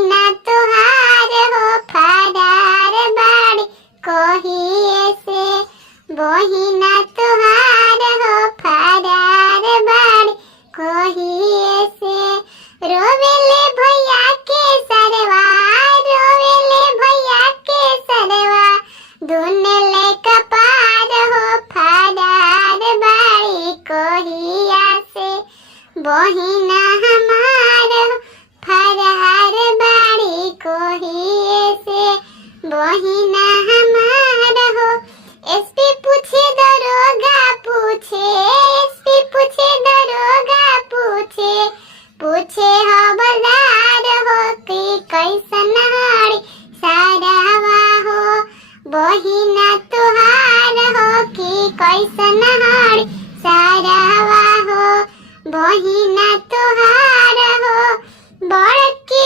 बहिना तुहार हो फरार बाड़ी कोहिए से। बहिना तुहार हो फरार बाड़ी कोहिए से। रोवेले भैया के सरवा, रोवेले भैया के सरवा, दुनले कपार हो फरार बाड़ी कोहिया से। बहिना हमार हो फरार बाड़ी कोहिए से। बहिना हमार हो। एसपी पूछे दरोगा पूछे, एसपी पूछे दरोगा पूछे, पूछे हवलदार हो कि कैसन हाड़ी सारावा हो। बहिना तुहार हो कि कैसन हाड़ी सारावा हो। बहिना तुहार हो बड़की